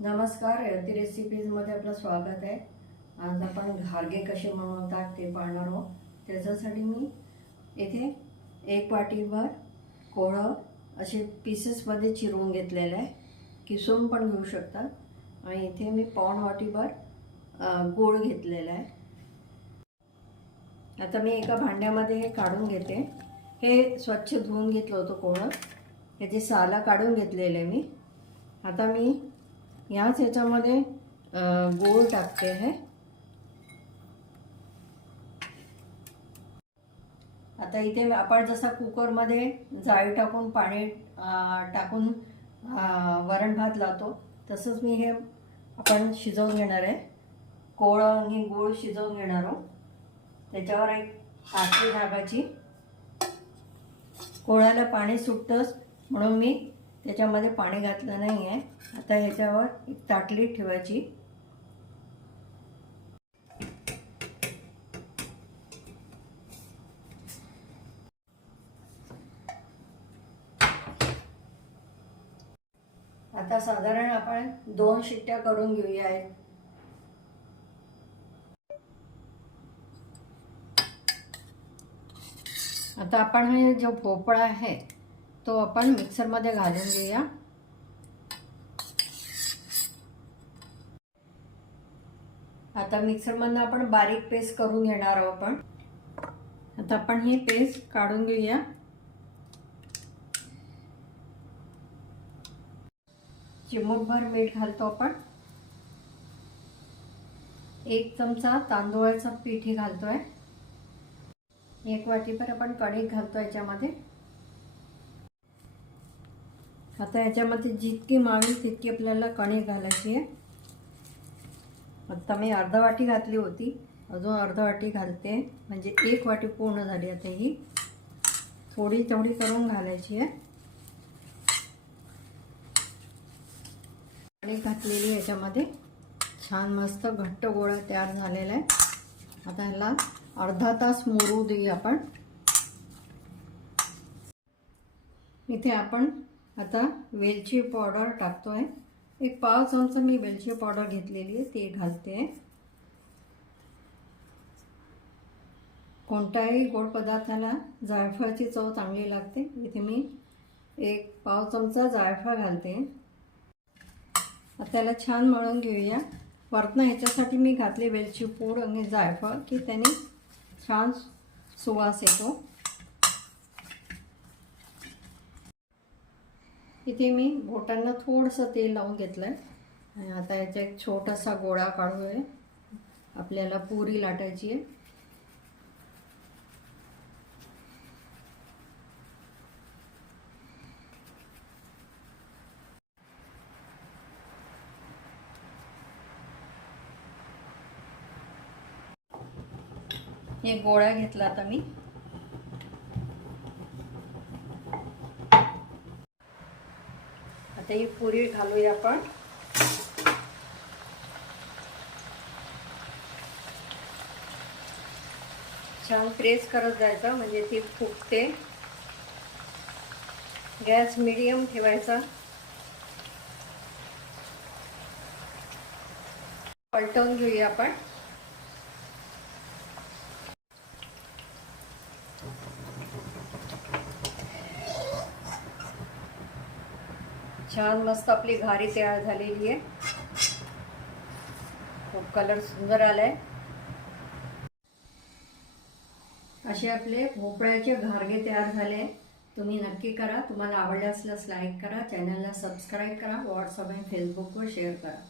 नमस्कार यती रेसिपीजमध्ये आपलं स्वागत आहे. आज आपण घारगे कसे बनवतात ते पाहणार आहोत. त्याच्यासाठी मी येथे एक वाटीभर कोळं असे पीसेसमध्ये चिरवून घेतलेलं आहे. किसून पण घेऊ शकतात आणि इथे मी पाऊण वाटीभर गूळ घेतलेला आहे. आता मी एका भांड्यामध्ये हे काढून घेते. हे स्वच्छ धुवून घेतलं होतं कोळं. ह्याची साला काढून घेतलेलं आहे मी. आता मी ह्याच ह्याच्यामध्ये अ, गूळ टाकते आहे आता इथे आपण जसा कुकरमध्ये जाळी टाकून पाणी टाकून वरण भात लावतो तसंच मी हे आपण शिजवून घेणार आहे. कोळं आणि गूळ शिजवून घेणार आहोत. त्याच्यावर एक काठी धागाची कोळ्याला पाणी सुटतंच म्हणून मी त्याच्यामध्ये पाणी घातलं नाही आहे आता ह्याच्यावर एक ताटली ठेवायची. आता साधारण आपण दोन शिट्ट्या करून घेऊया. आता आपण हे जो भोपळा आहे तो आपण मिक्सरमध्ये घालून घेऊया. आता मिक्सरमधनं आपण बारीक पेस्ट करून घेणार आहोत आपण. आता आपण ही पेस्ट काढून घेऊया. चिमूटभर मीठ घालतो आपण. एक चमचा तांदूळाचं पीठ घालतोय. एक वाटीभर आपण कणिक घालतो याच्यामध्ये. आता याच्यामध्ये जितकी मावी तितकी आपल्याला कणिक घालायची आहे. आता मी अर्धा वाटी घातली होती. अजून अर्धा वाटी घालते. म्हणजे एक वाटी पूर्ण झाली आता ही. थोडी तेवढी करून घालायची आहे. कणिक घातलेली याच्यामध्ये. छान मस्त घट्ट गोळा तयार झालेला आहे. आता ह्याला अर्धा तास मोरू देऊ आपण. इथे आपण आता वेलची पावडर टाकतो आहे एक पाव चमचा मी वेलची पावडर घेतलेली आहे ते घालते. आहे कोणत्याही गोड पदार्थाला जायफळाची चव चांगली लागते. इथे मी एक पाव चमचा जायफळ घालते. त्याला छान मळून घेऊया. वरतनं ह्याच्यासाठी मी घातले वेलची पूड आणि जायफळ की त्याने छान सुवास येतो. इथे मी बोटांना थोडंसं तेल लावून घेतलं आहे आता याचा एक छोटासा गोळा काढू आहे आपल्याला पुरी लाटायची आहे. एक गोळा घेतला आता मी. आता ही पुरी घालूया आपण. छान प्रेस करत जायचं म्हणजे ती फुगते. गॅस मिडियम ठेवायचा. पलटवून घेऊया आपण. छान मस्त आपली घारी तयार झालेली आहे. खूप कलर सुंदर आलाय. असे आपले भोपळ्याचे घारगे तयार झाले तुम्ही नक्की करा. तुम्हाला आवडले असल्यास लाईक करा चॅनलला सबस्क्राईब करा व्हॉट्सअप आणि फेसबुकवर शेअर करा.